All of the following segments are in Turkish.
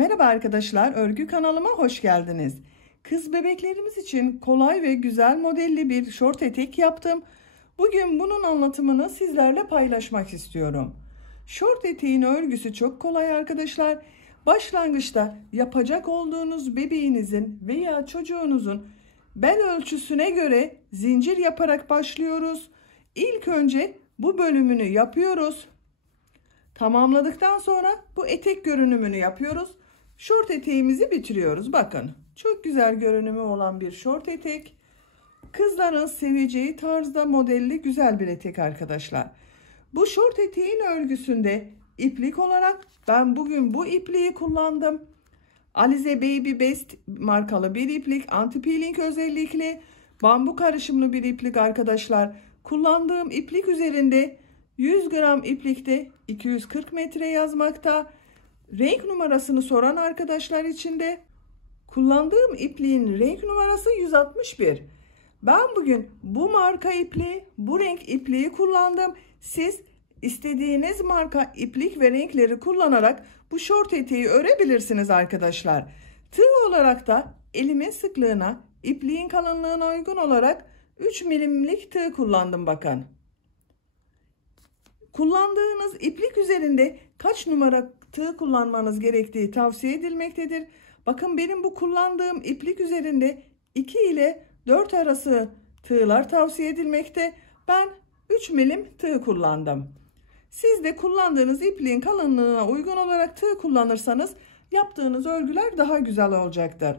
Merhaba arkadaşlar, örgü kanalıma hoş geldiniz. Kız bebeklerimiz için kolay ve güzel modelli bir şort etek yaptım. Bugün bunun anlatımını sizlerle paylaşmak istiyorum. Şort eteğin örgüsü çok kolay arkadaşlar. Başlangıçta yapacak olduğunuz bebeğinizin veya çocuğunuzun bel ölçüsüne göre zincir yaparak başlıyoruz. İlk önce bu bölümünü yapıyoruz. Tamamladıktan sonra bu etek görünümünü yapıyoruz. Şort eteğimizi bitiriyoruz. Bakın, çok güzel görünümü olan bir şort etek. Kızların seveceği tarzda modelli güzel bir etek arkadaşlar. Bu şort eteğin örgüsünde iplik olarak ben bugün bu ipliği kullandım. Alize Baby Best markalı bir iplik, anti peeling özellikle bambu karışımlı bir iplik arkadaşlar. Kullandığım iplik üzerinde 100 gram iplikte 240 metre yazmakta. Renk numarasını soran arkadaşlar için de kullandığım ipliğin renk numarası 161. Ben bugün bu marka ipliği, bu renk ipliği kullandım. Siz istediğiniz marka iplik ve renkleri kullanarak bu şort eteği örebilirsiniz arkadaşlar. Tığ olarak da elimin sıklığına, ipliğin kalınlığına uygun olarak 3 milimlik tığ kullandım bakın. Kullandığınız iplik üzerinde kaç numara tığ kullanmanız gerektiği tavsiye edilmektedir. Bakın benim bu kullandığım iplik üzerinde 2 ile 4 arası tığlar tavsiye edilmekte. Ben 3 milim tığ kullandım. Siz de kullandığınız ipliğin kalınlığına uygun olarak tığ kullanırsanız yaptığınız örgüler daha güzel olacaktır.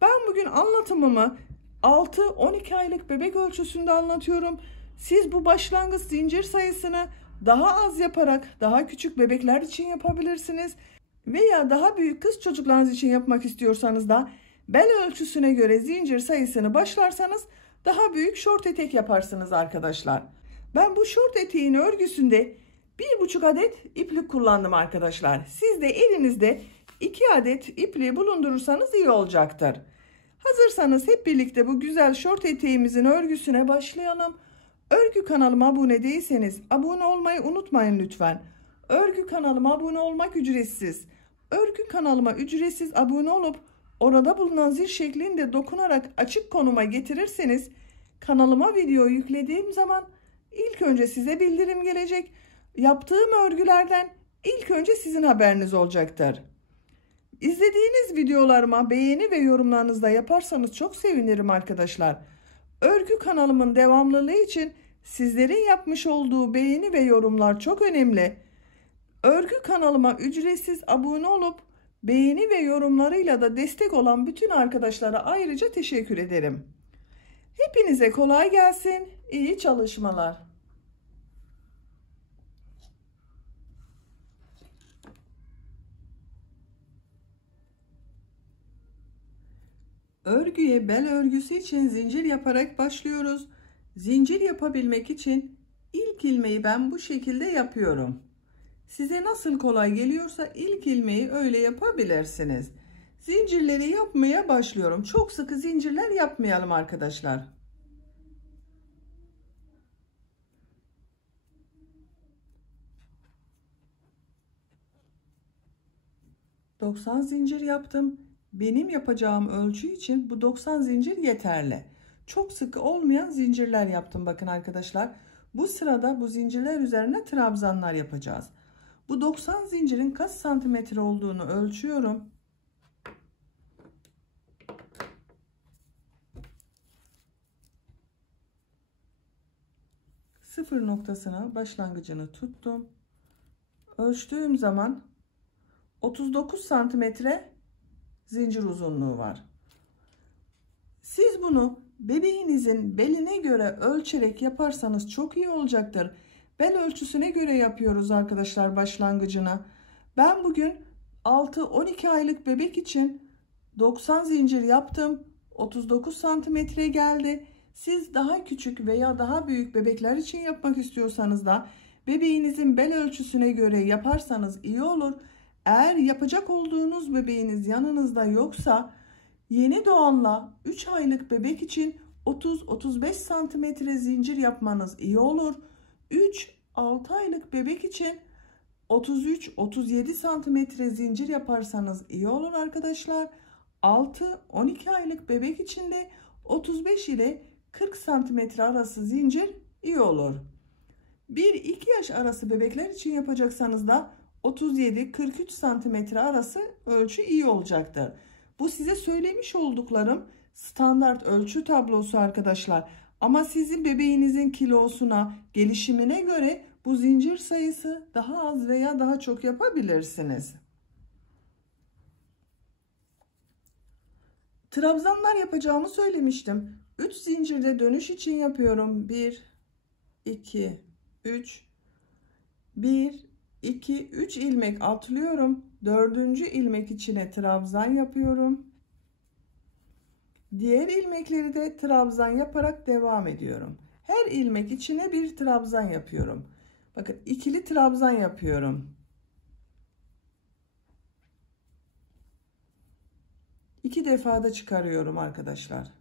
Ben bugün anlatımımı 6-12 aylık bebek ölçüsünde anlatıyorum. Siz bu başlangıç zincir sayısını daha az yaparak daha küçük bebekler için yapabilirsiniz. Veya daha büyük kız çocuklarınız için yapmak istiyorsanız da bel ölçüsüne göre zincir sayısını başlarsanız daha büyük şort etek yaparsınız arkadaşlar. Ben bu şort eteğin örgüsünde 1,5 adet iplik kullandım arkadaşlar. Siz de elinizde 2 adet ipliği bulundurursanız iyi olacaktır. Hazırsanız hep birlikte bu güzel şort eteğimizin örgüsüne başlayalım. Örgü kanalıma abone değilseniz abone olmayı unutmayın lütfen. Örgü kanalıma abone olmak ücretsiz. Örgü kanalıma ücretsiz abone olup orada bulunan zil şeklinde dokunarak açık konuma getirirseniz kanalıma video yüklediğim zaman ilk önce size bildirim gelecek. Yaptığım örgülerden ilk önce sizin haberiniz olacaktır. İzlediğiniz videolarıma beğeni ve yorumlarınızı da yaparsanız çok sevinirim arkadaşlar. Örgü kanalımın devamlılığı için sizlerin yapmış olduğu beğeni ve yorumlar çok önemli. Örgü kanalıma ücretsiz abone olup beğeni ve yorumlarıyla da destek olan bütün arkadaşlara ayrıca teşekkür ederim. Hepinize kolay gelsin, iyi çalışmalar. Örgüye bel örgüsü için zincir yaparak başlıyoruz. Zincir yapabilmek için ilk ilmeği ben bu şekilde yapıyorum. Size nasıl kolay geliyorsa ilk ilmeği öyle yapabilirsiniz. Zincirleri yapmaya başlıyorum. Çok sıkı zincirler yapmayalım arkadaşlar. ...90 zincir yaptım. Benim yapacağım ölçü için bu 90 zincir yeterli. Çok sıkı olmayan zincirler yaptım bakın arkadaşlar. Bu sırada bu zincirler üzerine trabzanlar yapacağız. Bu 90 zincirin kaç santimetre olduğunu ölçüyorum. Sıfır noktasına başlangıcını tuttum. Ölçtüğüm zaman 39 santimetre zincir uzunluğu var. Siz bunu bebeğinizin beline göre ölçerek yaparsanız çok iyi olacaktır. Bel ölçüsüne göre yapıyoruz arkadaşlar başlangıcına. Ben bugün 6-12 aylık bebek için 90 zincir yaptım. 39 santimetre geldi. Siz daha küçük veya daha büyük bebekler için yapmak istiyorsanız da bebeğinizin bel ölçüsüne göre yaparsanız iyi olur. Eğer yapacak olduğunuz bebeğiniz yanınızda yoksa yeni doğanla 3 aylık bebek için 30-35 santimetre zincir yapmanız iyi olur. 3-6 aylık bebek için 33-37 santimetre zincir yaparsanız iyi olur arkadaşlar. 6-12 aylık bebek için de 35 ile 40 santimetre arası zincir iyi olur. 1-2 yaş arası bebekler için yapacaksanız da 37-43 santimetre arası ölçü iyi olacaktır. Bu size söylemiş olduklarım standart ölçü tablosu arkadaşlar. Ama sizin bebeğinizin kilosuna, gelişimine göre bu zincir sayısı daha az veya daha çok yapabilirsiniz. Trabzanlar yapacağımı söylemiştim. 3 zincirde dönüş için yapıyorum. 1, 2, 3. 1, 2, 3 ilmek atlıyorum. 4. ilmek içine trabzan yapıyorum. Diğer ilmekleri de trabzan yaparak devam ediyorum. Her ilmek içine bir trabzan yapıyorum. Bakın ikili trabzan yapıyorum. 2 defa da çıkarıyorum arkadaşlar.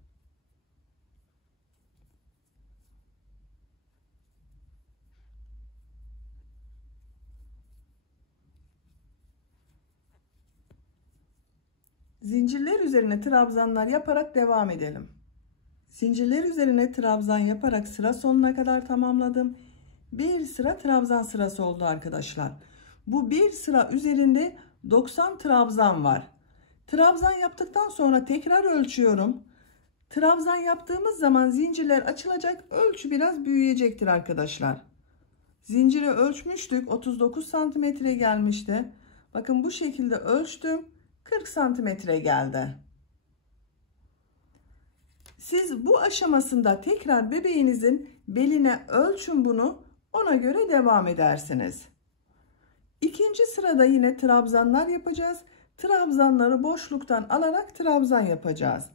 Zincirler üzerine trabzanlar yaparak devam edelim. Zincirler üzerine trabzan yaparak sıra sonuna kadar tamamladım. Bir sıra trabzan sırası oldu arkadaşlar. Bu bir sıra üzerinde 90 trabzan var. Trabzan yaptıktan sonra tekrar ölçüyorum. Trabzan yaptığımız zaman zincirler açılacak, ölçü biraz büyüyecektir arkadaşlar. Zinciri ölçmüştük, 39 santimetre gelmişti. Bakın bu şekilde ölçtüm, 40 santimetre geldi. Siz bu aşamasında tekrar bebeğinizin beline ölçün bunu, ona göre devam edersiniz. İkinci sırada yine trabzanlar yapacağız. Trabzanları boşluktan alarak trabzan yapacağız.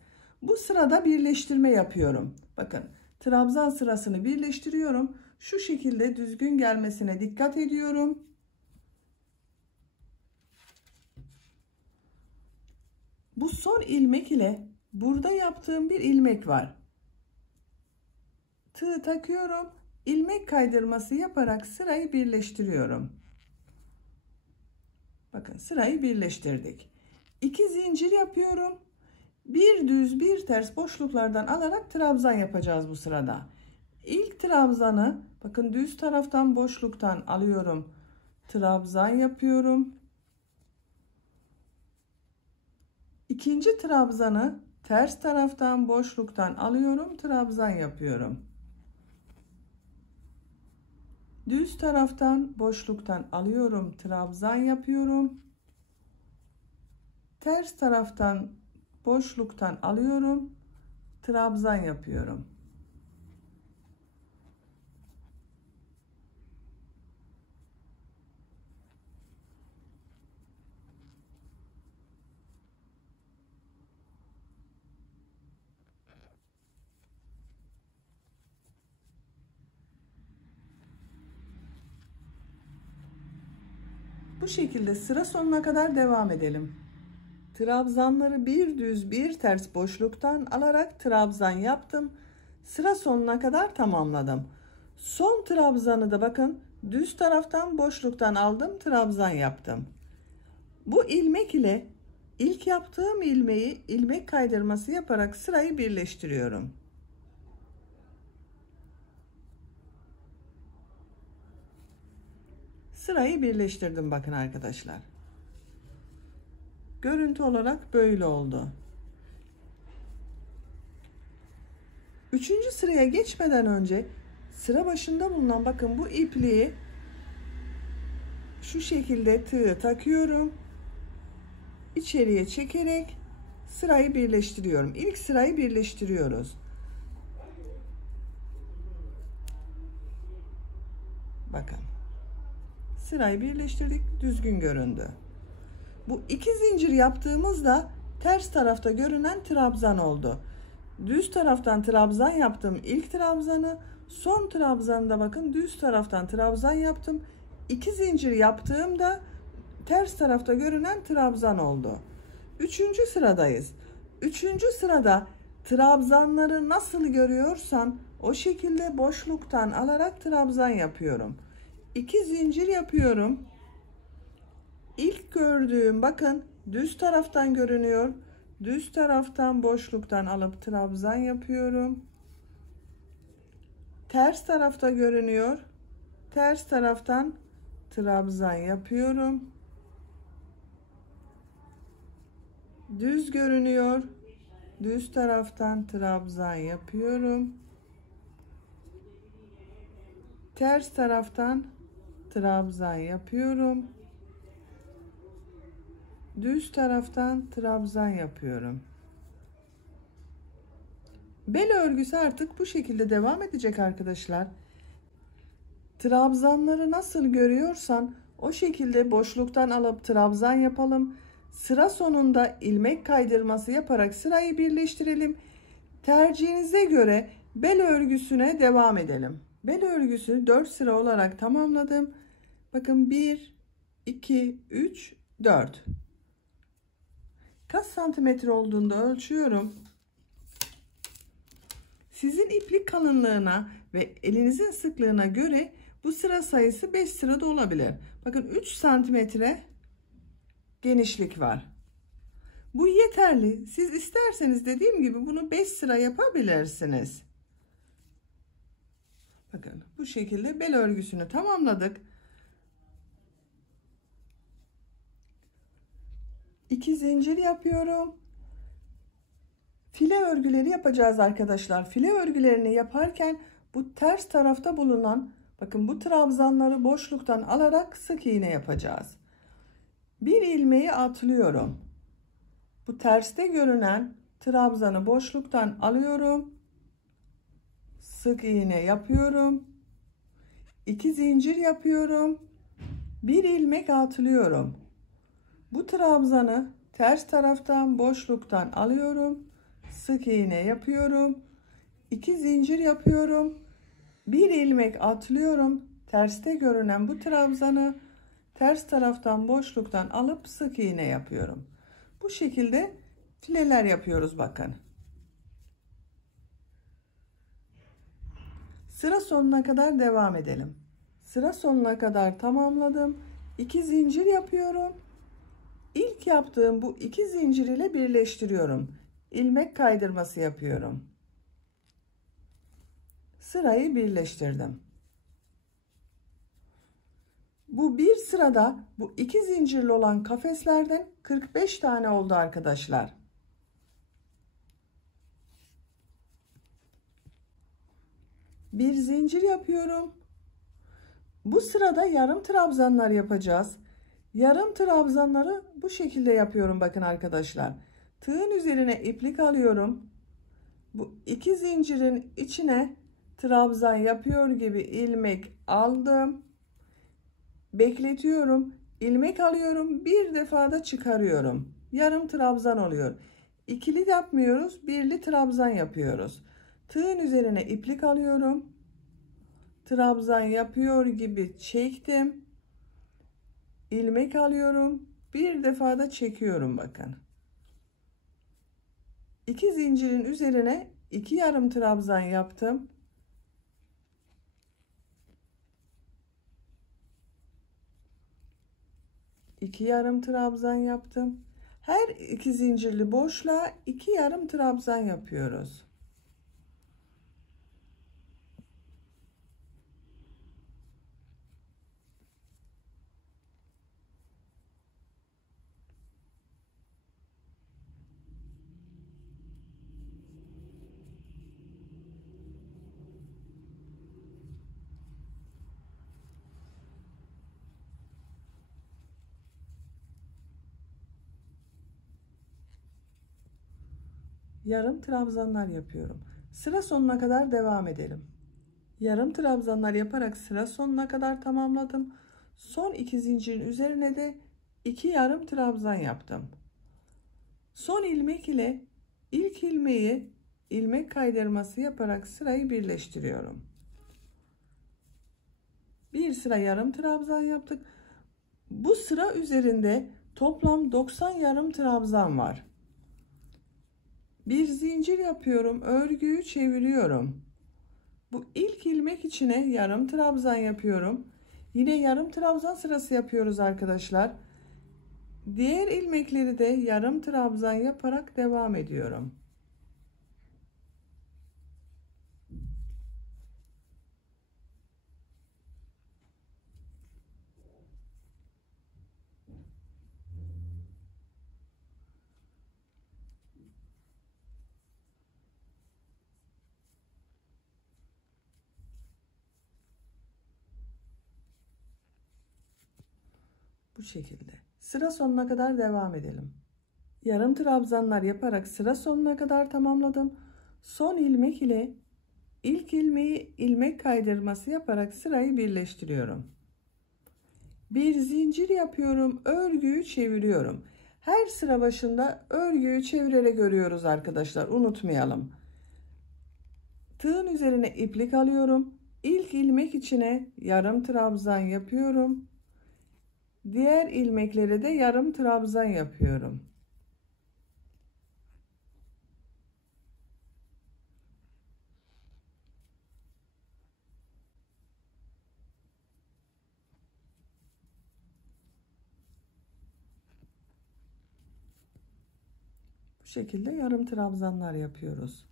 Bu sırada birleştirme yapıyorum. Bakın trabzan sırasını birleştiriyorum. Şu şekilde düzgün gelmesine dikkat ediyorum. Bu son ilmek ile burada yaptığım bir ilmek var. Tığ takıyorum. İlmek kaydırması yaparak sırayı birleştiriyorum. Bakın sırayı birleştirdik. 2 zincir yapıyorum. Bir düz bir ters boşluklardan alarak trabzan yapacağız bu sırada. İlk trabzanı bakın düz taraftan boşluktan alıyorum. Trabzan yapıyorum. İkinci trabzanı ters taraftan boşluktan alıyorum. Trabzan yapıyorum. Düz taraftan boşluktan alıyorum. Trabzan yapıyorum. Ters taraftan boşluktan alıyorum. Trabzan yapıyorum. Bu şekilde sıra sonuna kadar devam edelim. Trabzanları bir düz bir ters boşluktan alarak trabzan yaptım. Sıra sonuna kadar tamamladım. Son trabzanı da bakın düz taraftan boşluktan aldım, trabzan yaptım. Bu ilmek ile ilk yaptığım ilmeği ilmek kaydırması yaparak sırayı birleştiriyorum. Sırayı birleştirdim bakın arkadaşlar. Görüntü olarak böyle oldu. Üçüncü sıraya geçmeden önce sıra başında bulunan bakın bu ipliği şu şekilde tığı takıyorum. İçeriye çekerek sırayı birleştiriyorum. İlk sırayı birleştiriyoruz. Bakın. Sırayı birleştirdik, düzgün göründü. Bu 2 zincir yaptığımızda ters tarafta görünen trabzan oldu. Düz taraftan trabzan yaptım ilk trabzanı, son trabzanda bakın düz taraftan trabzan yaptım. 2 zincir yaptığımda ters tarafta görünen trabzan oldu. Üçüncü sıradayız. Üçüncü sırada trabzanları nasıl görüyorsan o şekilde boşluktan alarak trabzan yapıyorum. 2 zincir yapıyorum. İlk gördüğüm bakın düz taraftan görünüyor. Düz taraftan boşluktan alıp trabzan yapıyorum. Ters tarafta görünüyor. Ters taraftan trabzan yapıyorum. Düz görünüyor. Düz taraftan trabzan yapıyorum. Ters taraftan trabzan yapıyorum. Düz taraftan trabzan yapıyorum. Bel örgüsü artık bu şekilde devam edecek arkadaşlar. Trabzanları nasıl görüyorsan o şekilde boşluktan alıp trabzan yapalım. Sıra sonunda ilmek kaydırması yaparak sırayı birleştirelim. Tercihinize göre bel örgüsüne devam edelim. Bel örgüsü 4 sıra olarak tamamladım. Bakın 1, 2, 3, 4. Kaç santimetre olduğunda ölçüyorum. Sizin iplik kalınlığına ve elinizin sıklığına göre bu sıra sayısı 5 sırada olabilir. Bakın 3 santimetre genişlik var. Bu yeterli. Siz isterseniz dediğim gibi bunu 5 sıra yapabilirsiniz. Bakın bu şekilde bel örgüsünü tamamladık. 2 zincir yapıyorum. File örgüleri yapacağız arkadaşlar. File örgülerini yaparken bu ters tarafta bulunan bakın bu trabzanları boşluktan alarak sık iğne yapacağız. Bir ilmeği atlıyorum. Bu terste görünen trabzanı boşluktan alıyorum. Sık iğne yapıyorum. 2 zincir yapıyorum. Bir ilmek atlıyorum. Bu trabzanı ters taraftan boşluktan alıyorum. Sık iğne yapıyorum. 2 zincir yapıyorum. Bir ilmek atlıyorum. Terste görünen bu trabzanı ters taraftan boşluktan alıp sık iğne yapıyorum. Bu şekilde fileler yapıyoruz bakın. Sıra sonuna kadar devam edelim. Sıra sonuna kadar tamamladım. 2 zincir yapıyorum. İlk yaptığım bu 2 zincir ile birleştiriyorum. İlmek kaydırması yapıyorum. Sırayı birleştirdim. Bu bir sırada bu 2 zincirli olan kafeslerden 45 tane oldu arkadaşlar. Bir zincir yapıyorum. Bu sırada yarım trabzanlar yapacağız. Yarım trabzanları bu şekilde yapıyorum bakın arkadaşlar. Tığın üzerine iplik alıyorum. Bu 2 zincirin içine trabzan yapıyor gibi ilmek aldım. Bekletiyorum. İlmek alıyorum. Bir defada çıkarıyorum. Yarım trabzan oluyor. İkili yapmıyoruz. Birli trabzan yapıyoruz. Tığın üzerine iplik alıyorum. Trabzan yapıyor gibi çektim. İlmek alıyorum. Bir defada çekiyorum bakın. 2 zincirin üzerine 2 yarım trabzan yaptım. İki yarım trabzan yaptım. Her 2 zincirli boşluğa 2 yarım trabzan yapıyoruz. Yarım trabzanlar yapıyorum. Sıra sonuna kadar devam edelim. Yarım trabzanlar yaparak sıra sonuna kadar tamamladım. Son 2 zincirin üzerine de 2 yarım trabzan yaptım. Son ilmek ile ilk ilmeği ilmek kaydırması yaparak sırayı birleştiriyorum. Bir sıra yarım trabzan yaptık. Bu sıra üzerinde toplam 90 yarım trabzan var. Bir zincir yapıyorum, örgüyü çeviriyorum. Bu ilk ilmek içine yarım trabzan yapıyorum. Yine yarım trabzan sırası yapıyoruz arkadaşlar. Diğer ilmekleri de yarım trabzan yaparak devam ediyorum. Bu şekilde. Sıra sonuna kadar devam edelim. Yarım trabzanlar yaparak sıra sonuna kadar tamamladım. Son ilmek ile ilk ilmeği ilmek kaydırması yaparak sırayı birleştiriyorum. Bir zincir yapıyorum, örgüyü çeviriyorum. Her sıra başında örgüyü çevirerek örüyoruz arkadaşlar, unutmayalım. Tığın üzerine iplik alıyorum. İlk ilmek içine yarım trabzan yapıyorum. Diğer ilmeklere de yarım trabzan yapıyorum. Bu şekilde yarım trabzanlar yapıyoruz.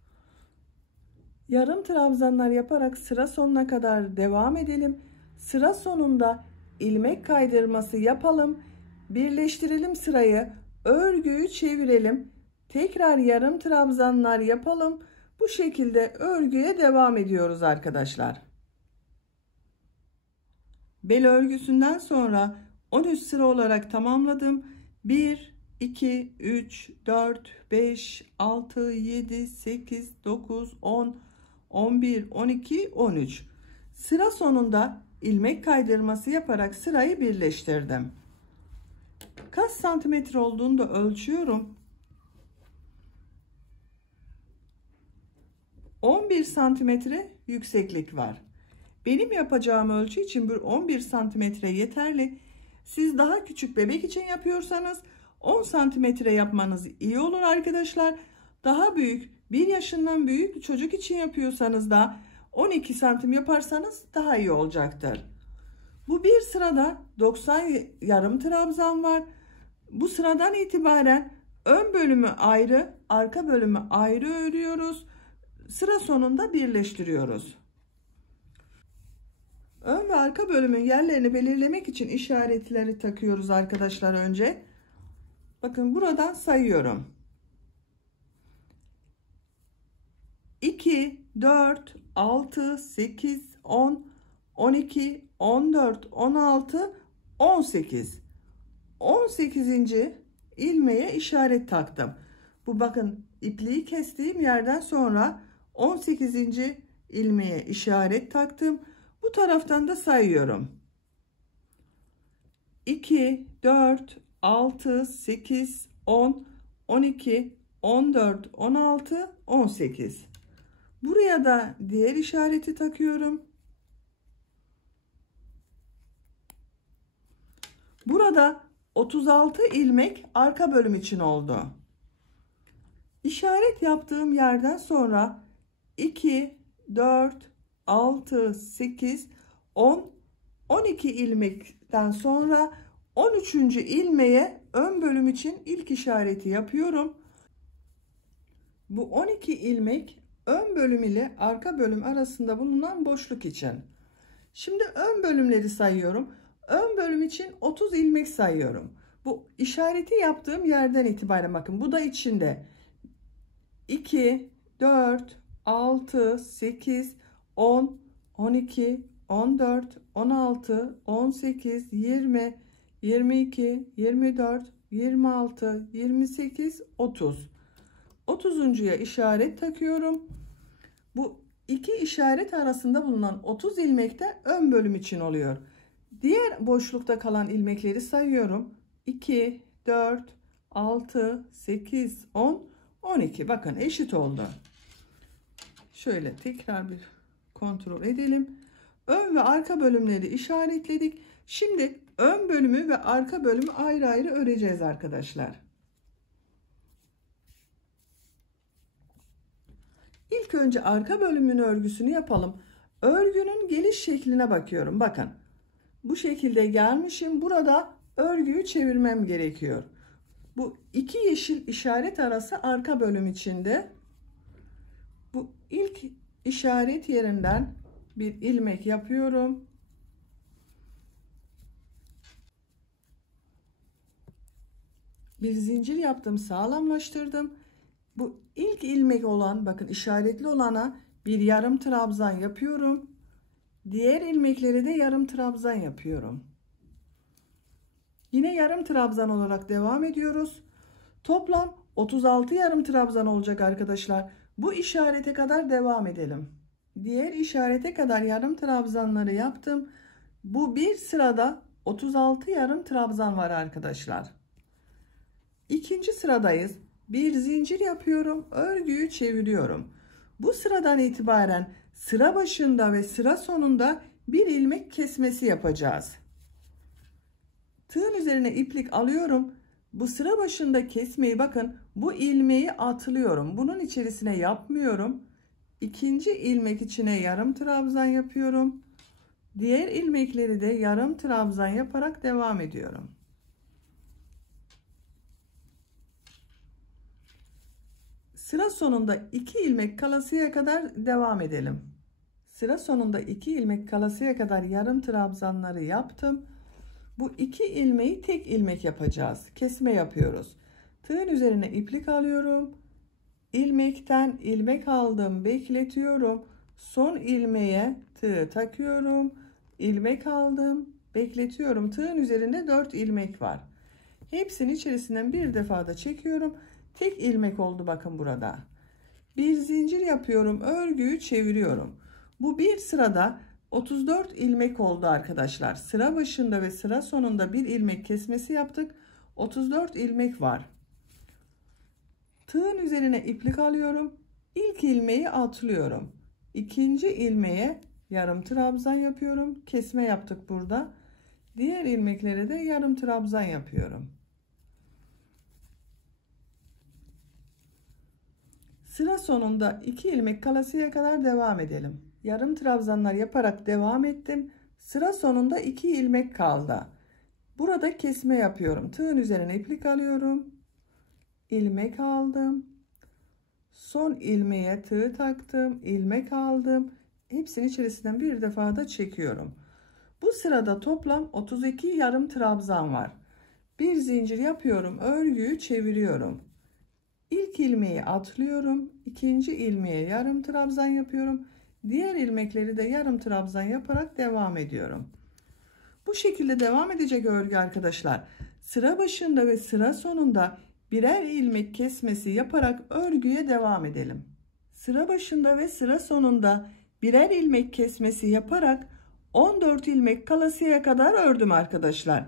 Yarım trabzanlar yaparak sıra sonuna kadar devam edelim. Sıra sonunda ilmek kaydırması yapalım. Birleştirelim sırayı. Örgüyü çevirelim. Tekrar yarım trabzanlar yapalım. Bu şekilde örgüye devam ediyoruz arkadaşlar. Bel örgüsünden sonra 13 sıra olarak tamamladım. 1 2 3 4 5 6 7 8 9 10 11 12 13 sıra sonunda ilmek kaydırması yaparak sırayı birleştirdim. Kaç santimetre olduğunu da ölçüyorum. 11 santimetre yükseklik var. Benim yapacağım ölçü için bir 11 santimetre yeterli. Siz daha küçük bebek için yapıyorsanız 10 santimetre yapmanız iyi olur arkadaşlar. Daha büyük, 1 yaşından büyük çocuk için yapıyorsanız da 12 santim yaparsanız daha iyi olacaktır. Bu bir sırada 90 yarım trabzan var. Bu sıradan itibaren ön bölümü ayrı, arka bölümü ayrı örüyoruz. Sıra sonunda birleştiriyoruz. Ön ve arka bölümün yerlerini belirlemek için işaretleri takıyoruz arkadaşlar önce. Bakın buradan sayıyorum. 2, 4, 6, 8, 10, 12, 14, 16, 18. 18. ilmeğe işaret taktım. Bu bakın ipliği kestiğim yerden sonra 18. ilmeğe işaret taktım. Bu taraftan da sayıyorum. 2, 4, 6, 8, 10, 12, 14, 16, 18. Buraya da diğer işareti takıyorum. Burada 36 ilmek arka bölüm için oldu. İşaret yaptığım yerden sonra 2, 4, 6, 8, 10, 12 ilmekten sonra 13. ilmeğe ön bölüm için ilk işareti yapıyorum. Bu 12 ilmek ön bölüm ile arka bölüm arasında bulunan boşluk için. Şimdi ön bölümleri sayıyorum. Ön bölüm için 30 ilmek sayıyorum. Bu işareti yaptığım yerden itibaren bakın bu da içinde. 2, 4, 6, 8, 10, 12, 14, 16, 18, 20, 22, 24, 26, 28, 30. 30'uncuya işaret takıyorum. Bu iki işaret arasında bulunan 30 ilmek de ön bölüm için oluyor. Diğer boşlukta kalan ilmekleri sayıyorum. 2, 4, 6, 8, 10, 12. Bakın eşit oldu. Şöyle tekrar bir kontrol edelim. Ön ve arka bölümleri işaretledik. Şimdi ön bölümü ve arka bölümü ayrı ayrı öreceğiz arkadaşlar. İlk önce arka bölümün örgüsünü yapalım. Örgünün geliş şekline bakıyorum. Bakın bu şekilde gelmişim. Burada örgüyü çevirmem gerekiyor. Bu iki yeşil işaret arası arka bölüm içinde. Bu ilk işaret yerinden bir ilmek yapıyorum. Bir zincir yaptım, sağlamlaştırdım. Bu ilk ilmek olan, bakın işaretli olana bir yarım trabzan yapıyorum. Diğer ilmekleri de yarım trabzan yapıyorum. Yine yarım trabzan olarak devam ediyoruz. Toplam 36 yarım trabzan olacak arkadaşlar. Bu işarete kadar devam edelim. Diğer işarete kadar yarım trabzanları yaptım. Bu bir sırada 36 yarım trabzan var arkadaşlar. İkinci sıradayız. Bir zincir yapıyorum. Örgüyü çeviriyorum. Bu sıradan itibaren sıra başında ve sıra sonunda bir ilmek kesmesi yapacağız. Tığın üzerine iplik alıyorum. Bu sıra başında kesmeyi, bakın bu ilmeği atlıyorum. Bunun içerisine yapmıyorum. İkinci ilmek içine yarım trabzan yapıyorum. Diğer ilmekleri de yarım trabzan yaparak devam ediyorum. Sıra sonunda 2 ilmek kalasıya kadar devam edelim. Sıra sonunda 2 ilmek kalasıya kadar yarım trabzanları yaptım. Bu 2 ilmeği tek ilmek yapacağız. Kesme yapıyoruz. Tığın üzerine iplik alıyorum. İlmekten ilmek aldım, bekletiyorum. Son ilmeğe tığ takıyorum. İlmek aldım, bekletiyorum. Tığın üzerinde 4 ilmek var. Hepsinin içerisinden bir defa da çekiyorum. Tek ilmek oldu bakın burada. Bir zincir yapıyorum, örgüyü çeviriyorum. Bu bir sırada 34 ilmek oldu arkadaşlar. Sıra başında ve sıra sonunda bir ilmek kesmesi yaptık. 34 ilmek var. Tığın üzerine iplik alıyorum. İlk ilmeği atlıyorum. İkinci ilmeğe yarım trabzan yapıyorum. Kesme yaptık burada. Diğer ilmeklere de yarım trabzan yapıyorum. Sıra sonunda 2 ilmek kalasıya kadar devam edelim. Yarım trabzanlar yaparak devam ettim. Sıra sonunda 2 ilmek kaldı. Burada kesme yapıyorum. Tığın üzerine iplik alıyorum. İlmek aldım. Son ilmeğe tığ taktım. İlmek aldım. Hepsinin içerisinden bir defa da çekiyorum. Bu sırada toplam 32 yarım trabzan var. Bir zincir yapıyorum. Örgüyü çeviriyorum. İlk ilmeği atlıyorum. İkinci ilmeğe yarım trabzan yapıyorum. Diğer ilmekleri de yarım trabzan yaparak devam ediyorum. Bu şekilde devam edecek örgü arkadaşlar. Sıra başında ve sıra sonunda birer ilmek kesmesi yaparak örgüye devam edelim. Sıra başında ve sıra sonunda birer ilmek kesmesi yaparak 14 ilmek kalasıya kadar ördüm arkadaşlar.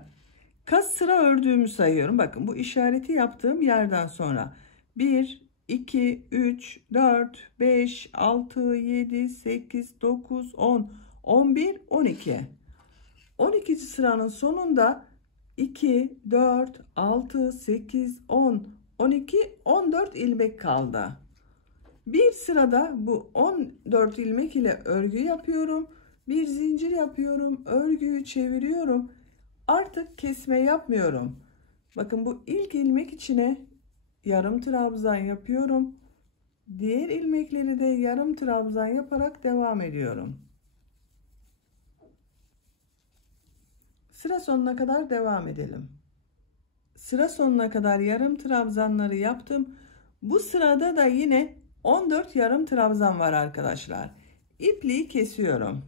Kaç sıra ördüğümü sayıyorum. Bakın bu işareti yaptığım yerden sonra 1, 2, 3, 4, 5, 6, 7, 8, 9, 10, 11, 12. 12. sıranın sonunda 2, 4, 6, 8, 10, 12, 14 ilmek kaldı. Bir sırada bu 14 ilmek ile örgü yapıyorum. Bir zincir yapıyorum. Örgüyü çeviriyorum. Artık kesme yapmıyorum. Bakın bu ilk ilmek içine yarım trabzan yapıyorum. Diğer ilmekleri de yarım trabzan yaparak devam ediyorum. Sıra sonuna kadar devam edelim. Sıra sonuna kadar yarım trabzanları yaptım. Bu sırada da yine 14 yarım trabzan var arkadaşlar. İpliği kesiyorum.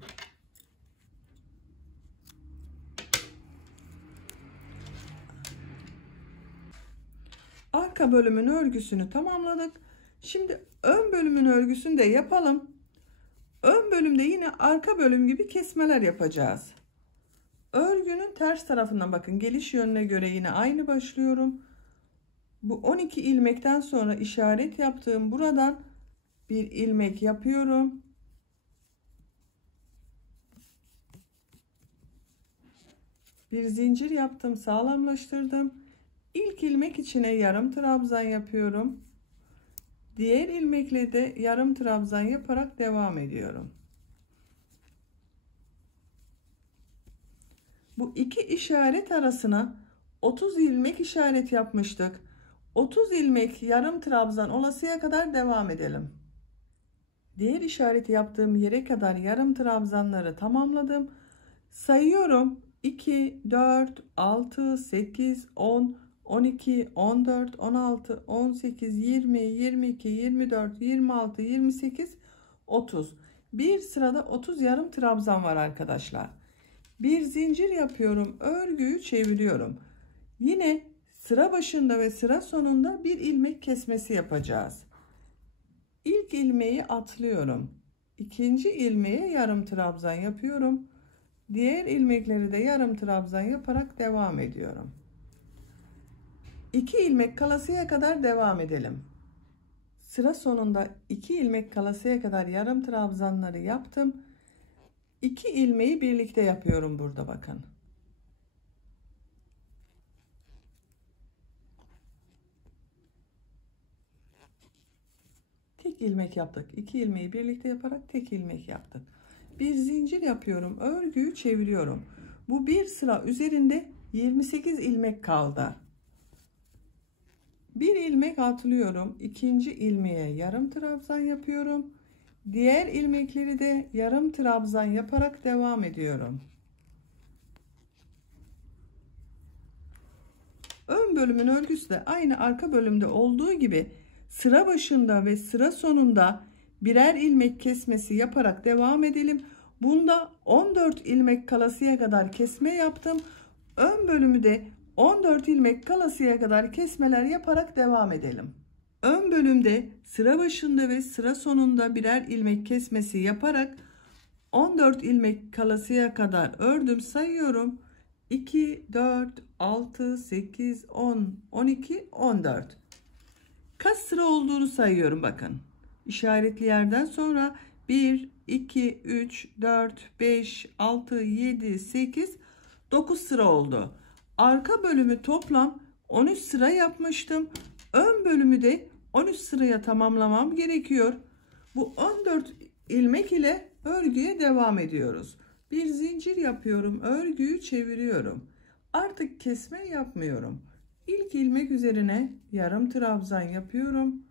Arka bölümün örgüsünü tamamladık. Şimdi ön bölümün örgüsünü de yapalım. Ön bölümde yine arka bölüm gibi kesmeler yapacağız. Örgünün ters tarafından bakın, geliş yönüne göre yine aynı başlıyorum. Bu 12 ilmekten sonra işaret yaptığım buradan bir ilmek yapıyorum. Bir zincir yaptım, sağlamlaştırdım. İlk ilmek içine yarım trabzan yapıyorum. Diğer ilmekle de yarım trabzan yaparak devam ediyorum. Bu iki işaret arasına 30 ilmek işaret yapmıştık. 30 ilmek yarım trabzan olasıya kadar devam edelim. Diğer işareti yaptığım yere kadar yarım trabzanları tamamladım. Sayıyorum. 2, 4, 6, 8, 10, 12, 14, 16, 18, 20, 22, 24, 26, 28, 30. Bir sırada 30 yarım trabzan var arkadaşlar. Bir zincir yapıyorum. Örgüyü çeviriyorum. Yine sıra başında ve sıra sonunda bir ilmek kesmesi yapacağız. İlk ilmeği atlıyorum. İkinci ilmeğe yarım trabzan yapıyorum. Diğer ilmekleri de yarım trabzan yaparak devam ediyorum. 2 ilmek kalasıya kadar devam edelim. Sıra sonunda 2 ilmek kalasıya kadar yarım trabzanları yaptım. 2 ilmeği birlikte yapıyorum burada, bakın. Tek ilmek yaptık. 2 ilmeği birlikte yaparak tek ilmek yaptık. Bir zincir yapıyorum. Örgüyü çeviriyorum. Bu bir sıra üzerinde 28 ilmek kaldı. Bir ilmek atlıyorum. İkinci ilmeğe yarım trabzan yapıyorum. Diğer ilmekleri de yarım trabzan yaparak devam ediyorum. Ön bölümün örgüsü de aynı arka bölümde olduğu gibi sıra başında ve sıra sonunda birer ilmek kesmesi yaparak devam edelim. Bunda 14 ilmek kalasıya kadar kesme yaptım. Ön bölümü de 14 ilmek kalasıya kadar kesmeler yaparak devam edelim. Ön bölümde sıra başında ve sıra sonunda birer ilmek kesmesi yaparak 14 ilmek kalasıya kadar ördüm. Sayıyorum. 2, 4, 6, 8, 10, 12, 14. Kaç sıra olduğunu sayıyorum, bakın. İşaretli yerden sonra 1, 2, 3, 4, 5, 6, 7, 8, 9 sıra oldu. Arka bölümü toplam 13 sıra yapmıştım. Ön bölümü de 13 sıraya tamamlamam gerekiyor. Bu 14 ilmek ile örgüye devam ediyoruz. Bir zincir yapıyorum. Örgüyü çeviriyorum. Artık kesme yapmıyorum. İlk ilmek üzerine yarım trabzan yapıyorum.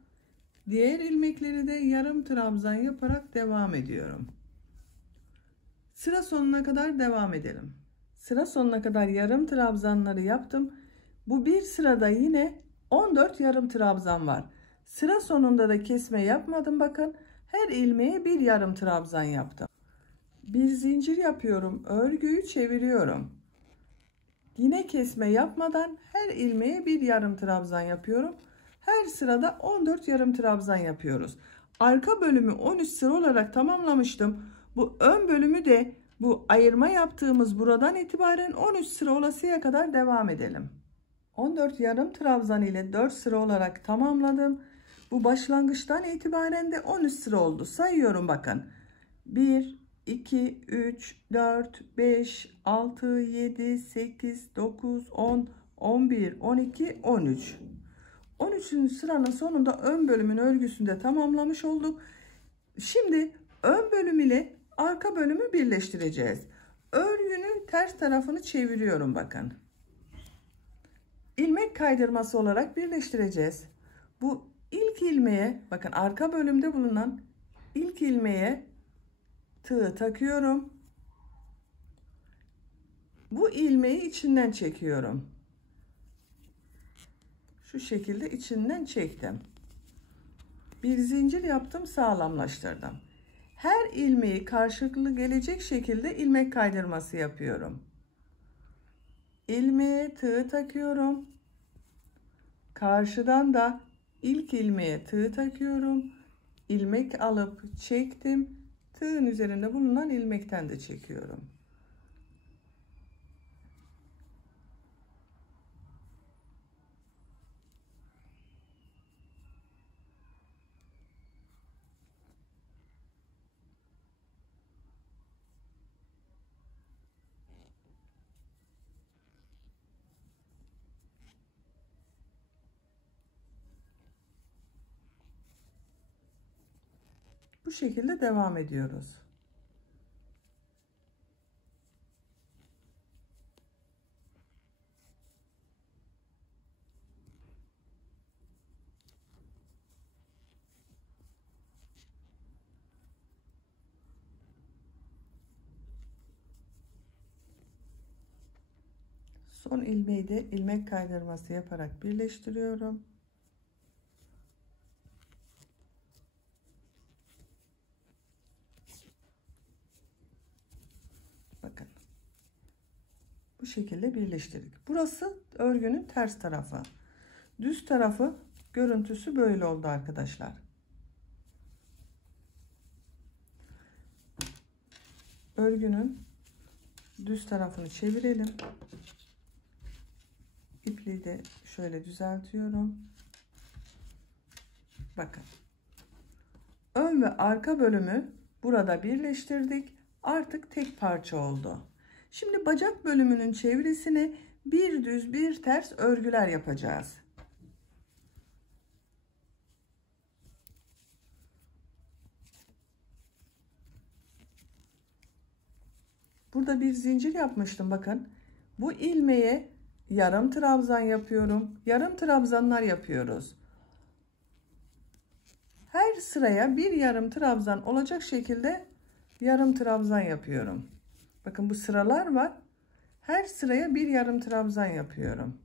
Diğer ilmekleri de yarım trabzan yaparak devam ediyorum. Sıra sonuna kadar devam edelim. Sıra sonuna kadar yarım trabzanları yaptım. Bu bir sırada yine 14 yarım trabzan var. Sıra sonunda da kesme yapmadım, bakın. Her ilmeğe bir yarım trabzan yaptım. Bir zincir yapıyorum. Örgüyü çeviriyorum. Yine kesme yapmadan her ilmeğe bir yarım trabzan yapıyorum. Her sırada 14 yarım trabzan yapıyoruz. Arka bölümü 13 sıra olarak tamamlamıştım. Bu ön bölümü de bu ayırma yaptığımız buradan itibaren 13 sıra olasıya kadar devam edelim. 14 yarım trabzan ile 4 sıra olarak tamamladım. Bu başlangıçtan itibaren de 13 sıra oldu. Sayıyorum, bakın. 1, 2, 3, 4, 5, 6, 7, 8, 9, 10, 11, 12, 13. 13. sıranın sonunda ön bölümün örgüsünü de tamamlamış olduk. Şimdi ön bölüm ile arka bölümü birleştireceğiz. Örgünün ters tarafını çeviriyorum, bakın. İlmek kaydırması olarak birleştireceğiz. Bu ilk ilmeğe, bakın, arka bölümde bulunan ilk ilmeğe tığ takıyorum. Bu ilmeği içinden çekiyorum. Şu şekilde içinden çektim. Bir zincir yaptım, sağlamlaştırdım. Her ilmeği karşılıklı gelecek şekilde ilmek kaydırması yapıyorum. İlmeğe tığ takıyorum. Karşıdan da ilk ilmeğe tığ takıyorum. İlmek alıp çektim. Tığın üzerinde bulunan ilmekten de çekiyorum. Bu şekilde devam ediyoruz. Son ilmeği de ilmek kaydırması yaparak birleştiriyorum. Bakın. Bu şekilde birleştirdik. Burası örgünün ters tarafı. Düz tarafı görüntüsü böyle oldu arkadaşlar. Örgünün düz tarafını çevirelim. İpliği de şöyle düzeltiyorum. Bakın. Ön ve arka bölümü burada birleştirdik. Artık tek parça oldu. Şimdi bacak bölümünün çevresine bir düz bir ters örgüler yapacağız. Burada bir zincir yapmıştım bakın. Bu ilmeğe yarım trabzan yapıyorum. Yarım trabzanlar yapıyoruz. Her sıraya bir yarım trabzan olacak şekilde yarım trabzan yapıyorum. Bakın bu sıralar var. Her sıraya bir yarım trabzan yapıyorum.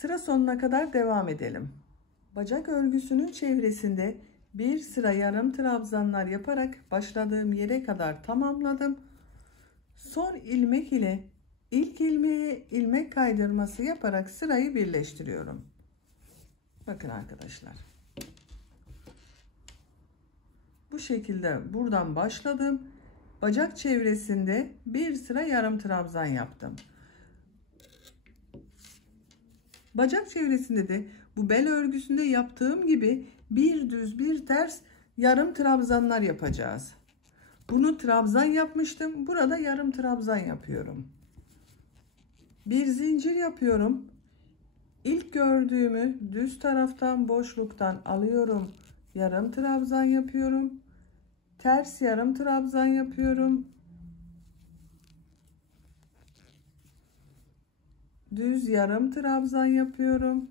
Sıra sonuna kadar devam edelim. Bacak örgüsünün çevresinde bir sıra yarım trabzanlar yaparak başladığım yere kadar tamamladım. Son ilmek ile ilk ilmeği ilmek kaydırması yaparak sırayı birleştiriyorum. Bakın arkadaşlar. Bu şekilde buradan başladım. Bacak çevresinde bir sıra yarım trabzan yaptım. Bacak çevresinde de bu bel örgüsünde yaptığım gibi bir düz bir ters yarım trabzanlar yapacağız. Bunu trabzan yapmıştım. Burada yarım trabzan yapıyorum. Bir zincir yapıyorum. İlk gördüğümü düz taraftan boşluktan alıyorum. Yarım trabzan yapıyorum. Ters yarım trabzan yapıyorum. Düz yarım trabzan yapıyorum.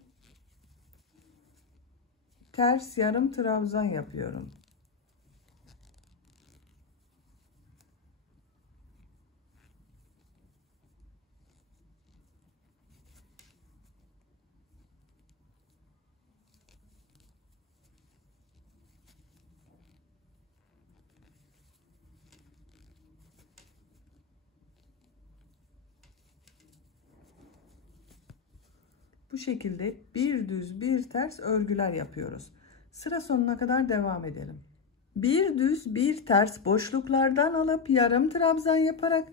Ters yarım trabzan yapıyorum. Bu şekilde bir düz bir ters örgüler yapıyoruz. Sıra sonuna kadar devam edelim. Bir düz bir ters boşluklardan alıp yarım trabzan yaparak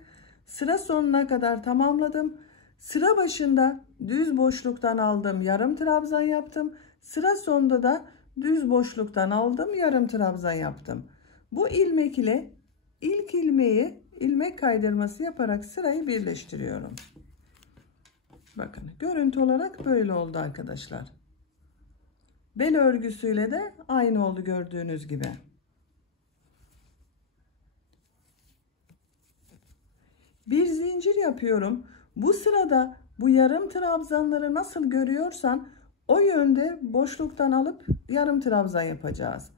sıra sonuna kadar tamamladım. Sıra başında düz boşluktan aldım, yarım trabzan yaptım. Sıra sonunda da düz boşluktan aldım, yarım trabzan yaptım. Bu ilmek ile ilk ilmeği ilmek kaydırması yaparak sırayı birleştiriyorum. Bakın görüntü olarak böyle oldu arkadaşlar. Bel örgüsüyle de aynı oldu gördüğünüz gibi. Bir zincir yapıyorum. Bu sırada bu yarım trabzanları nasıl görüyorsan o yönde boşluktan alıp yarım trabzan yapacağız.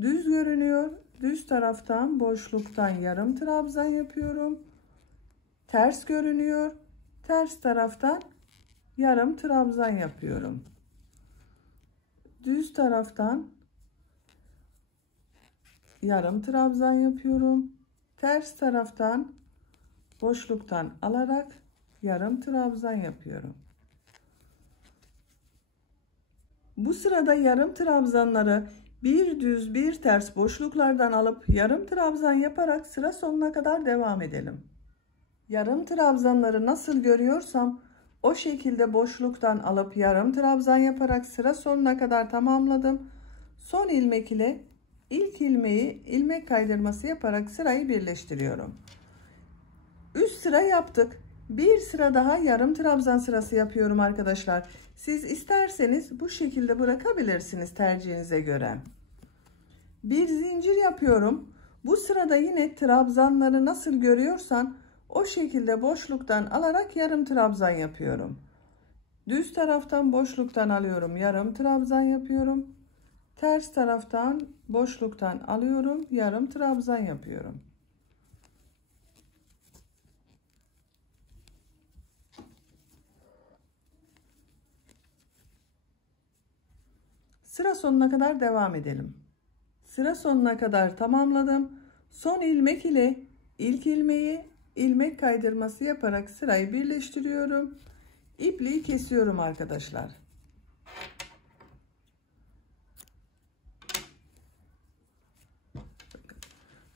Düz görünüyor. Düz taraftan boşluktan yarım trabzan yapıyorum. Ters görünüyor. Ters taraftan yarım trabzan yapıyorum. Düz taraftan yarım trabzan yapıyorum. Ters taraftan boşluktan alarak yarım trabzan yapıyorum. Bu sırada yarım trabzanları bir düz bir ters boşluklardan alıp yarım trabzan yaparak sıra sonuna kadar devam edelim. Yarım trabzanları nasıl görüyorsam o şekilde boşluktan alıp yarım trabzan yaparak sıra sonuna kadar tamamladım. Son ilmek ile ilk ilmeği ilmek kaydırması yaparak sırayı birleştiriyorum. Üst sıra yaptık. Bir sıra daha yarım trabzan sırası yapıyorum arkadaşlar. Siz isterseniz bu şekilde bırakabilirsiniz tercihinize göre. Bir zincir yapıyorum. Bu sırada yine trabzanları nasıl görüyorsan o şekilde boşluktan alarak yarım trabzan yapıyorum. Düz taraftan boşluktan alıyorum, yarım trabzan yapıyorum. Ters taraftan boşluktan alıyorum, yarım trabzan yapıyorum. Sıra sonuna kadar devam edelim. Sıra sonuna kadar tamamladım. Son ilmek ile ilk ilmeği ilmek kaydırması yaparak sırayı birleştiriyorum. İpliği kesiyorum arkadaşlar.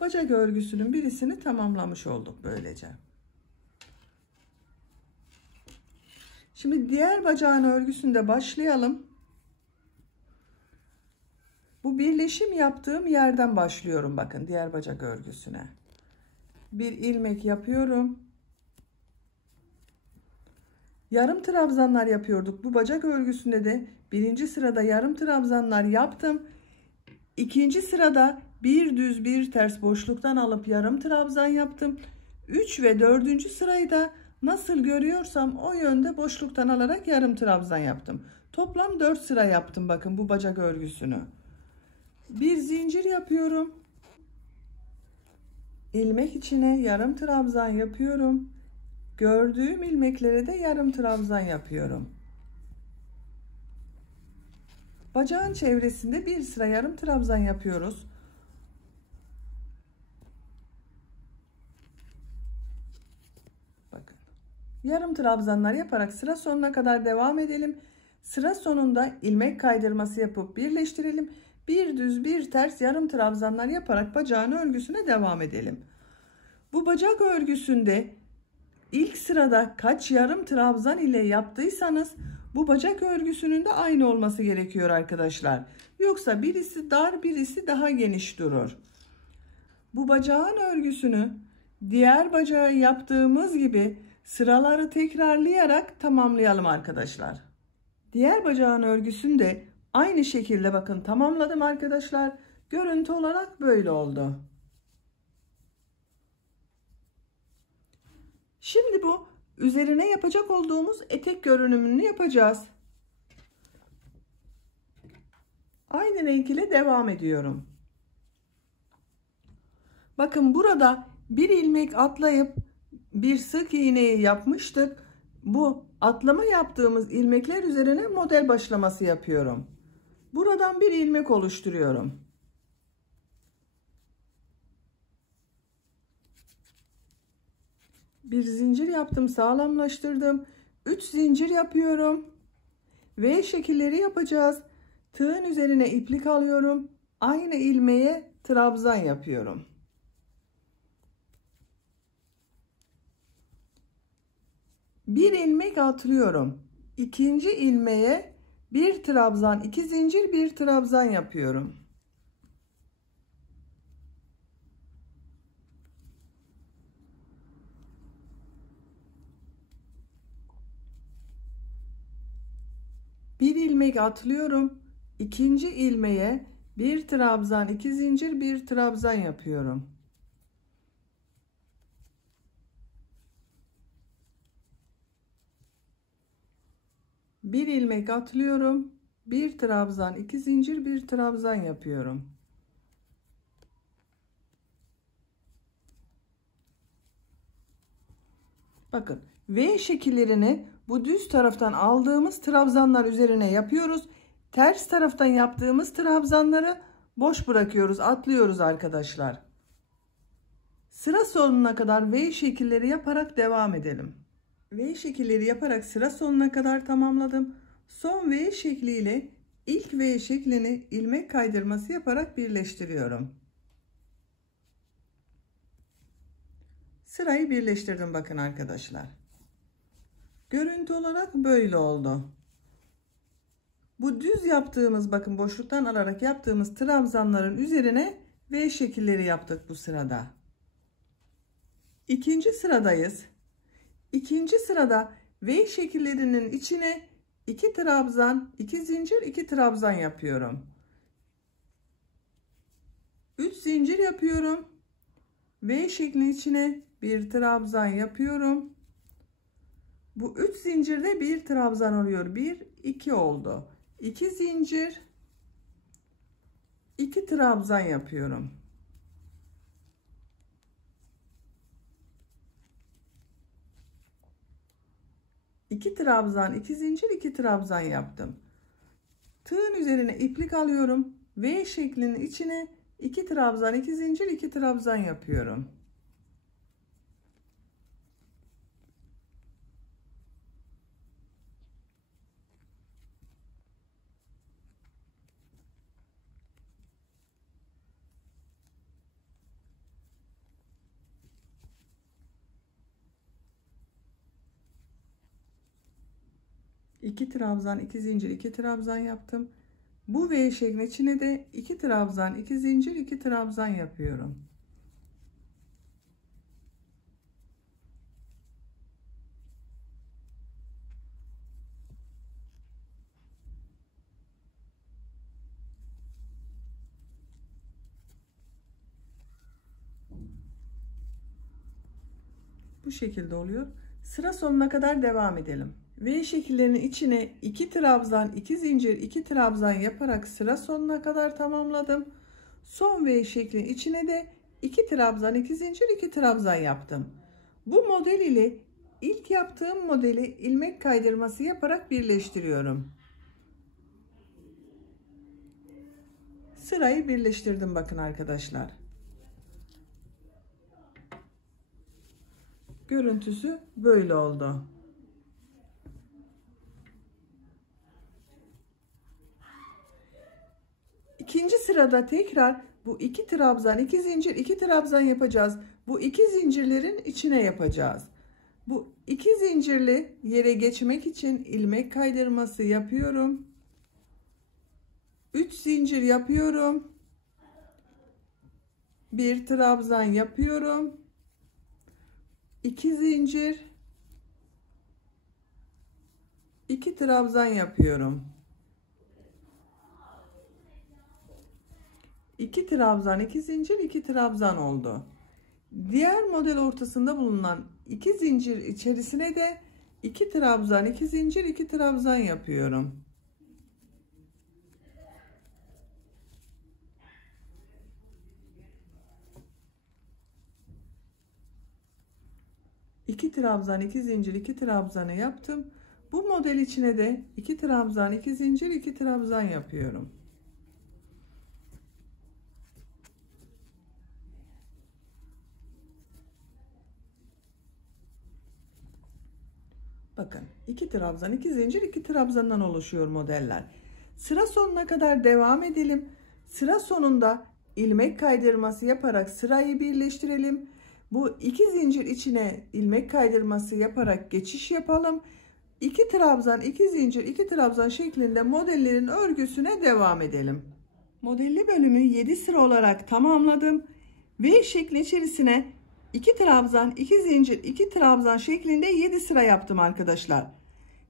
Bacak örgüsünün birisini tamamlamış olduk böylece. Şimdi diğer bacağın örgüsünde başlayalım. Bu birleşim yaptığım yerden başlıyorum, bakın diğer bacak örgüsüne. Bir ilmek yapıyorum. Yarım trabzanlar yapıyorduk. Bu bacak örgüsünde de birinci sırada yarım trabzanlar yaptım. İkinci sırada bir düz bir ters boşluktan alıp yarım trabzan yaptım. 3 ve 4. sırayı da nasıl görüyorsam o yönde boşluktan alarak yarım trabzan yaptım. Toplam 4 sıra yaptım bakın bu bacak örgüsünü. Bir zincir yapıyorum. İlmek içine yarım trabzan yapıyorum. Gördüğüm ilmeklere de yarım trabzan yapıyorum. Bacağın çevresinde bir sıra yarım trabzan yapıyoruz. Bakın. Yarım trabzanlar yaparak sıra sonuna kadar devam edelim. Sıra sonunda ilmek kaydırması yapıp birleştirelim. Bir düz bir ters yarım trabzanlar yaparak bacağın örgüsüne devam edelim. Bu bacak örgüsünde ilk sırada kaç yarım trabzan ile yaptıysanız bu bacak örgüsünün de aynı olması gerekiyor arkadaşlar. Yoksa birisi dar, birisi daha geniş durur. Bu bacağın örgüsünü diğer bacağı yaptığımız gibi sıraları tekrarlayarak tamamlayalım arkadaşlar. Diğer bacağın örgüsünü de aynı şekilde bakın tamamladım arkadaşlar. Görüntü olarak böyle oldu. Şimdi bu üzerine yapacak olduğumuz etek görünümünü yapacağız. Aynı renk ile devam ediyorum. Bakın burada bir ilmek atlayıp bir sık iğneyi yapmıştık. Bu atlama yaptığımız ilmekler üzerine model başlaması yapıyorum. Buradan bir ilmek oluşturuyorum. Bir zincir yaptım, sağlamlaştırdım. 3 zincir yapıyorum. V şekilleri yapacağız. Tığın üzerine iplik alıyorum. Aynı ilmeğe trabzan yapıyorum. Bir ilmek atlıyorum. İkinci ilmeğe bir trabzan, 2 zincir, bir trabzan yapıyorum. Bir ilmek atlıyorum. İkinci ilmeğe bir trabzan, 2 zincir, bir trabzan yapıyorum. Bir ilmek atlıyorum. Bir trabzan, 2 zincir, bir trabzan yapıyorum. Bakın V şekillerini bu düz taraftan aldığımız trabzanlar üzerine yapıyoruz. Ters taraftan yaptığımız trabzanları boş bırakıyoruz, atlıyoruz arkadaşlar. Sıra sonuna kadar V şekilleri yaparak devam edelim. V şekilleri yaparak sıra sonuna kadar tamamladım. Son V şekliyle ilk V şeklini ilmek kaydırması yaparak birleştiriyorum. Sırayı birleştirdim bakın arkadaşlar. Görüntü olarak böyle oldu. Bu düz yaptığımız, bakın boşluktan alarak yaptığımız trabzanların üzerine V şekilleri yaptık bu sırada. İkinci sıradayız. İkinci sırada V şekillerinin içine 2 trabzan, 2 zincir, 2 trabzan yapıyorum. 3 zincir yapıyorum. V şeklinin içine bir trabzan yapıyorum. Bu 3 zincirde bir trabzan oluyor. 1, 2 oldu. 2 zincir, 2 trabzan yapıyorum. İki trabzan, 2 zincir, 2 trabzan yaptım. Tığın üzerine iplik alıyorum. V şeklinin içine 2 trabzan, 2 zincir, 2 trabzan yapıyorum. İki trabzan, 2 zincir, 2 trabzan yaptım. Bu V şeklinin içine de 2 trabzan, 2 zincir, 2 trabzan yapıyorum. Bu şekilde oluyor. Sıra sonuna kadar devam edelim. V şekillerinin içine 2 trabzan, 2 zincir, 2 trabzan yaparak sıra sonuna kadar tamamladım. Son V şeklinin içine de 2 trabzan, 2 zincir, 2 trabzan yaptım. Bu model ile ilk yaptığım modeli ilmek kaydırması yaparak birleştiriyorum. Sırayı birleştirdim bakın arkadaşlar. Görüntüsü böyle oldu. İkinci sırada tekrar bu 2 trabzan, 2 zincir, 2 trabzan yapacağız. Bu 2 zincirlerin içine yapacağız. Bu 2 zincirli yere geçmek için ilmek kaydırması yapıyorum. 3 zincir yapıyorum. 1 trabzan yapıyorum. 2 zincir, 2 trabzan yapıyorum. 2 trabzan, 2 zincir, 2 trabzan oldu. Diğer model ortasında bulunan 2 zincir içerisine de 2 trabzan, 2 zincir, 2 trabzan yapıyorum. İki trabzan, 2 zincir, 2 trabzanı yaptım. Bu model içine de 2 trabzan, 2 zincir, 2 trabzan yapıyorum. Bakın 2 trabzan, 2 zincir, 2 trabzandan oluşuyor modeller. Sıra sonuna kadar devam edelim. Sıra sonunda ilmek kaydırması yaparak sırayı birleştirelim. Bu 2 zincir içine ilmek kaydırması yaparak geçiş yapalım. 2 trabzan, 2 zincir, 2 trabzan şeklinde modellerin örgüsüne devam edelim. Modelli bölümü 7 sıra olarak tamamladım. V şekli içerisine 2 trabzan, 2 zincir, 2 trabzan şeklinde 7 sıra yaptım arkadaşlar.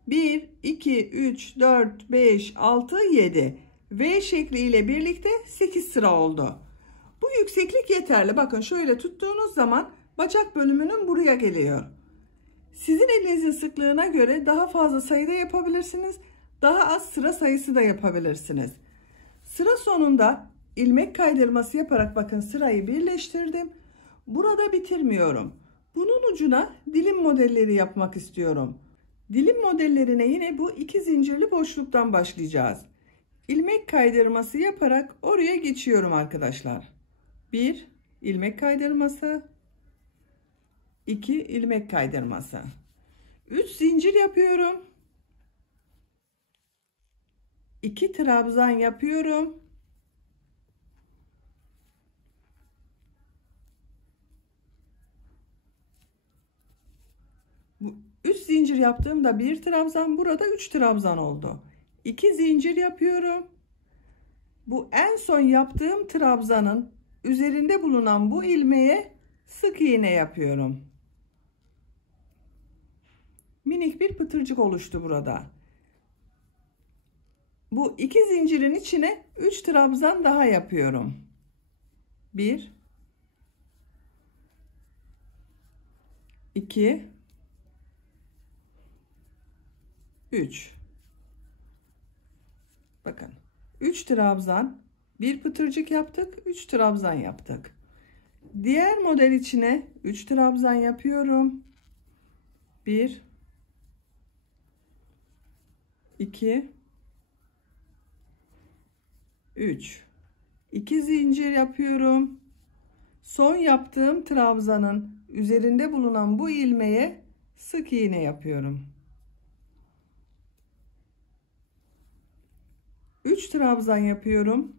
1, 2, 3, 4, 5, 6, 7. V şekli ile birlikte 8 sıra oldu. Bu yükseklik yeterli. Bakın şöyle tuttuğunuz zaman bacak bölümünün buraya geliyor. Sizin elinizin sıklığına göre daha fazla sayıda yapabilirsiniz. Daha az sıra sayısı da yapabilirsiniz. Sıra sonunda ilmek kaydırması yaparak bakın sırayı birleştirdim. Burada bitirmiyorum. Bunun ucuna dilim modelleri yapmak istiyorum. Dilim modellerine yine bu 2 zincirli boşluktan başlayacağız. İlmek kaydırması yaparak oraya geçiyorum arkadaşlar. 1 ilmek kaydırması, 2 ilmek kaydırması, 3 zincir yapıyorum, 2 trabzan yapıyorum, bu 3 zincir yaptığımda 1 trabzan, burada 3 trabzan oldu. 2 zincir yapıyorum. Bu en son yaptığım trabzanın üzerinde bulunan bu ilmeğe sık iğne yapıyorum. Minik bir pıtırcık oluştu burada. Bu 2 zincirin içine 3 trabzan daha yapıyorum. 1 2 3. Bakın 3 trabzan, bir pıtırcık yaptık, 3 trabzan yaptık. Diğer model içine 3 trabzan yapıyorum. 1 2 3. 2 zincir yapıyorum. Son yaptığım trabzanın üzerinde bulunan bu ilmeğe sık iğne yapıyorum. 3 trabzan yapıyorum.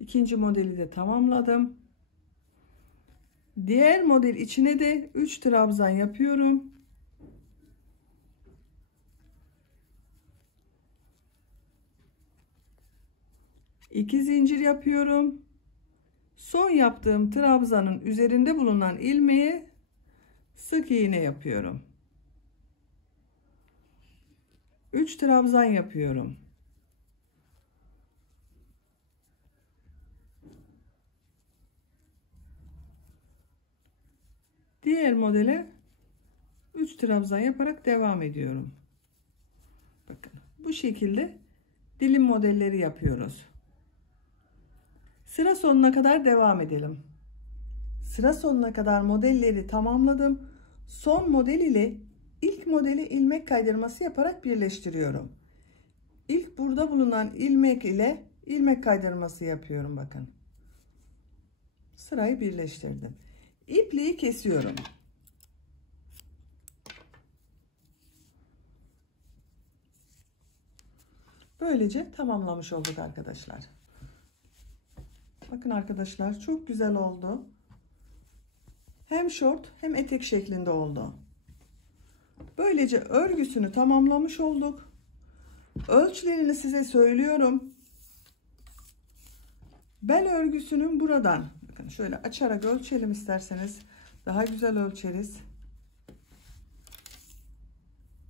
İkinci modeli de tamamladım. Diğer model içine de 3 trabzan yapıyorum. İki zincir yapıyorum. Son yaptığım trabzanın üzerinde bulunan ilmeğe sık iğne yapıyorum. 3 trabzan yapıyorum. Diğer modele 3 trabzan yaparak devam ediyorum. Bakın bu şekilde dilim modelleri yapıyoruz. Sıra sonuna kadar devam edelim. Sıra sonuna kadar modelleri tamamladım. Son model ile ilk modeli ilmek kaydırması yaparak birleştiriyorum. İlk burada bulunan ilmek ile ilmek kaydırması yapıyorum bakın. Sırayı birleştirdim. İpliği kesiyorum. Böylece tamamlamış olduk arkadaşlar. Bakın arkadaşlar çok güzel oldu. Hem şort hem etek şeklinde oldu. Böylece örgüsünü tamamlamış olduk. Ölçülerini size söylüyorum. Bel örgüsünün buradan, bakın şöyle açarak ölçelim isterseniz. Daha güzel ölçeriz.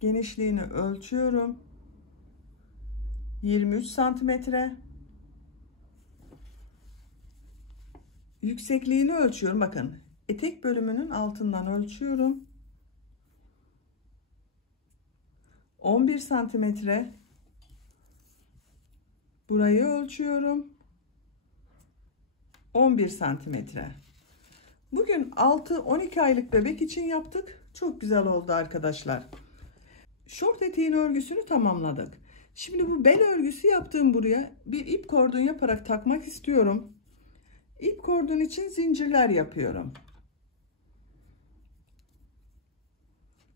Genişliğini ölçüyorum. 23 santimetre. Yüksekliğini ölçüyorum. Bakın etek bölümünün altından ölçüyorum. 11 santimetre. Burayı ölçüyorum. 11 santimetre. Bugün 6-12 aylık bebek için yaptık. Çok güzel oldu arkadaşlar. Şort eteğin örgüsünü tamamladık. Şimdi bu bel örgüsü yaptığım buraya bir ip kordon yaparak takmak istiyorum. İp kordon için zincirler yapıyorum.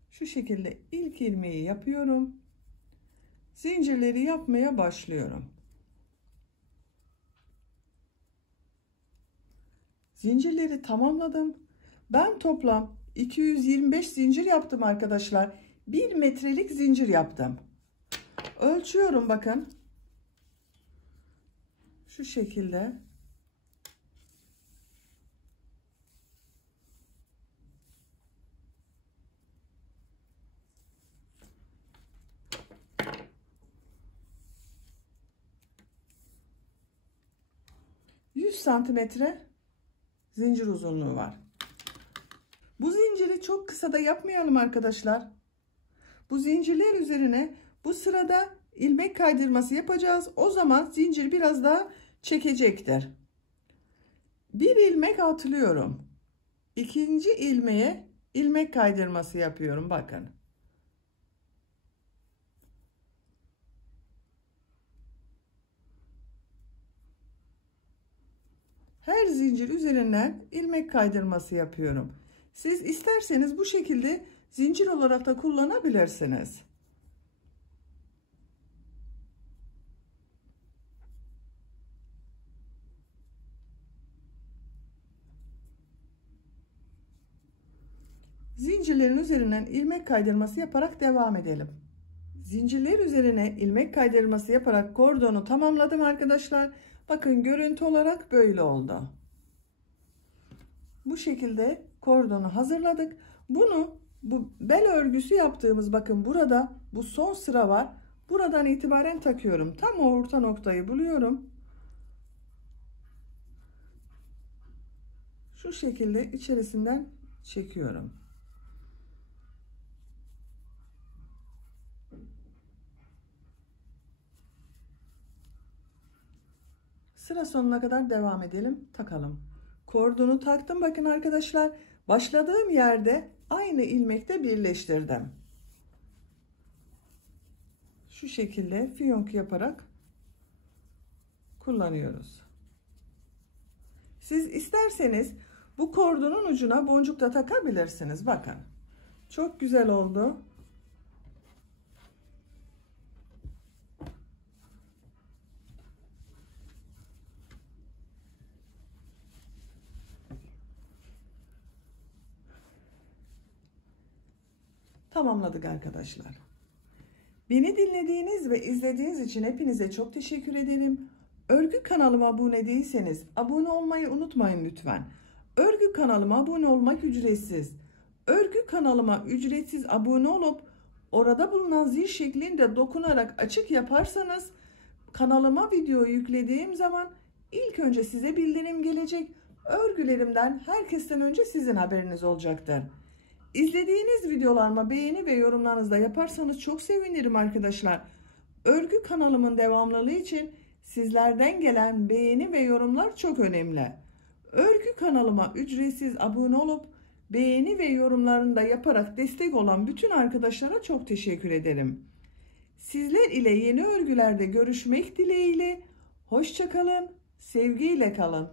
Şu şekilde ilk ilmeği yapıyorum. Zincirleri yapmaya başlıyorum. Zincirleri tamamladım. Ben toplam 225 zincir yaptım arkadaşlar. 1 metrelik zincir yaptım. Ölçüyorum bakın. Şu şekilde. Santimetre zincir uzunluğu var. Bu zinciri çok kısa da yapmayalım arkadaşlar. Bu zincirler üzerine bu sırada ilmek kaydırması yapacağız. O zaman zincir biraz daha çekecektir. Bir ilmek atlıyorum. İkinci ilmeğe ilmek kaydırması yapıyorum. Bakın. Her zincir üzerinden ilmek kaydırması yapıyorum. Siz isterseniz bu şekilde zincir olarak da kullanabilirsiniz. Zincirlerin üzerinden ilmek kaydırması yaparak devam edelim. Zincirler üzerine ilmek kaydırması yaparak kordonu tamamladım arkadaşlar. Bakın görüntü olarak böyle oldu. Bu şekilde kordonu hazırladık. Bunu bu bel örgüsü yaptığımız bakın burada bu son sıra var. Buradan itibaren takıyorum. Tam orta noktayı buluyorum. Şu şekilde içerisinden çekiyorum. Sıra sonuna kadar devam edelim. Takalım. Kordonu taktım. Bakın arkadaşlar, başladığım yerde aynı ilmekte birleştirdim. Şu şekilde fiyonk yaparak kullanıyoruz. Siz isterseniz bu kordonun ucuna boncuk da takabilirsiniz. Bakın. Çok güzel oldu. Tamamladık arkadaşlar. Beni dinlediğiniz ve izlediğiniz için hepinize çok teşekkür ederim. Örgü kanalıma abone değilseniz abone olmayı unutmayın lütfen. Örgü kanalıma abone olmak ücretsiz. Örgü kanalıma ücretsiz abone olup orada bulunan zil şeklinde dokunarak açık yaparsanız kanalıma video yüklediğim zaman ilk önce size bildirim gelecek. Örgülerimden herkesten önce sizin haberiniz olacaktır. İzlediğiniz videolarıma beğeni ve yorumlarınızı da yaparsanız çok sevinirim arkadaşlar. Örgü kanalımın devamlılığı için sizlerden gelen beğeni ve yorumlar çok önemli. Örgü kanalıma ücretsiz abone olup beğeni ve yorumlarını da yaparak destek olan bütün arkadaşlara çok teşekkür ederim. Sizler ile yeni örgülerde görüşmek dileğiyle. Hoşça kalın, sevgiyle kalın.